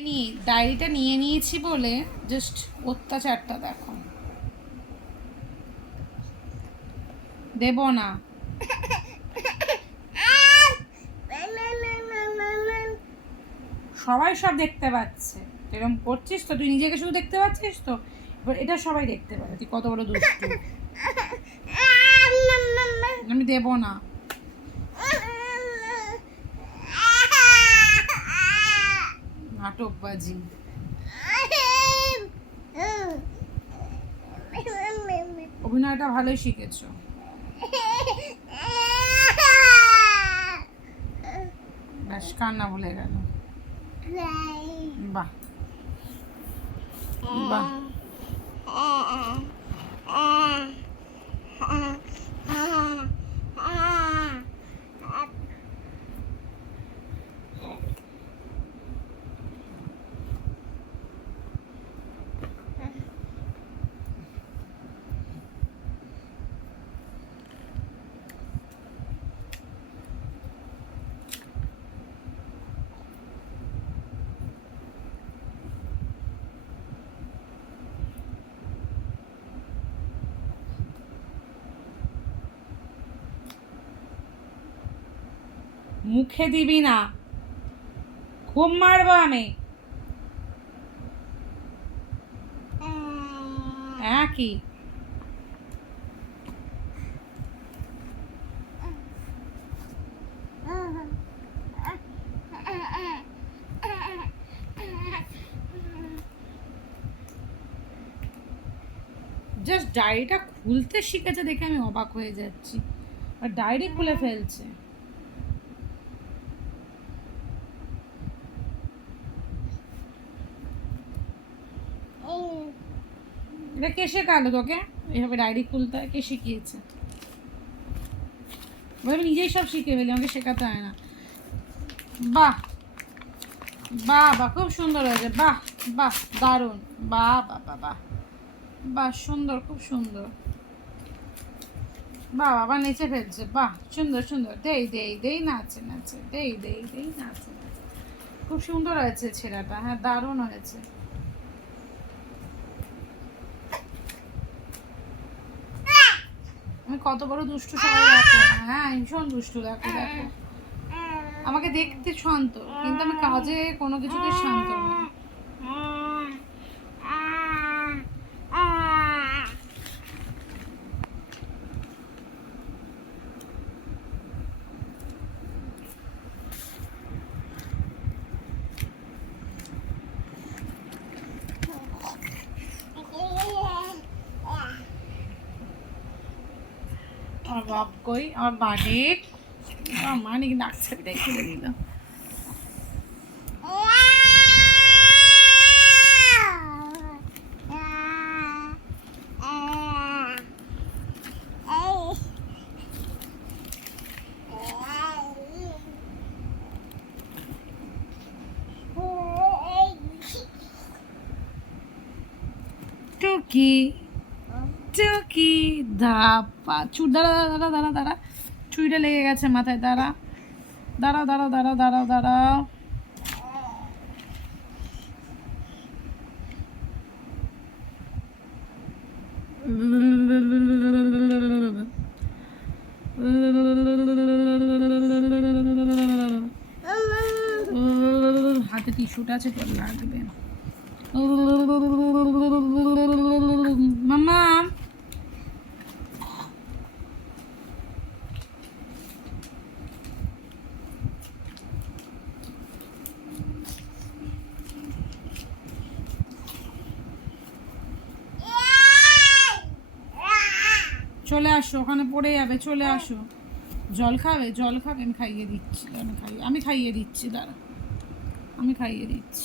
নিয়ে ডায়েরিটা নিয়ে নিয়েছি বলে জাস্ট অত্যাচারটা দেখো। দেব না। সবাই সব দেখতে পাচ্ছে। এরকম করছিস তো, তুই নিজেকে শুধু দেখতে পাচ্ছিস তো? এবার এটা সবাই দেখতে পাবে তুই কত বড় দুষ্টু। আমি দেব না। নাটকবাজি অভিনয়টা ভালোই শিখেছো। ব্যাস কান্না ভুলে গেল। বাহ। বাহ। মুখে দিবি না। খুব মারবো আমি। হ্যাঁ কি? জাস্ট ডায়েরিটা খুলতে শিখেছে দেখে আমি অবাক হয়ে যাচ্ছি। আর ডায়েরি খুলে ফেলছে। এটা কে শেখালো তোকে? এইভাবে ডায়েরি খুলতে হয়? কে শিখিয়েছে আমি নিজেই সব শিখে ফেলি, আমাকে শেখাতে হয় না। বাহ! বাহ বাহ, খুব সুন্দর হয়েছে। বাহ বাহ, দারুণ। বাহ বাহ বাহ বাহ। সুন্দর, খুব সুন্দর। বাহ, বাবা নেচে ফেলছে। বাহ, সুন্দর সুন্দর। দেই দেই দেই, নাচে নাচে। দেই দেই দেই নাচে। খুব সুন্দর হয়েছে ছেলেটা। হ্যাঁ দারুণ হয়েছে আমি কত বড় দুষ্টু সবাই দেখো। হ্যাঁ ভীষণ দুষ্টু দেখো দেখো। আমাকে দেখতে শান্ত কিন্তু আমি কাজে কোনো কিছুতে শান্ত না। আমার বাপ কই? আমার মানিক। আমার মানিক ডাকছে বিদায় খুলে দিল। টুকি টুকি ধাপা চুর দাঁড়া দাঁড়া দাঁড়া দাঁড়া চুইটা লেগে গেছে মাথায়, দাঁড়া। দাঁড়াও দাঁড়াও দাঁড়াও দাঁড়াও দাঁড়াও। হাতে টিস্যুটা আছে লাগবে। মামা চলে আসো ওখানে পড়ে যাবে চলে আসো। জল খাবে? জল খাবে আমি খাইয়ে দিচ্ছি আমি খাইয়ে আমি খাইয়ে দিচ্ছি দাঁড়া। আমি খাইয়ে দিচ্ছি।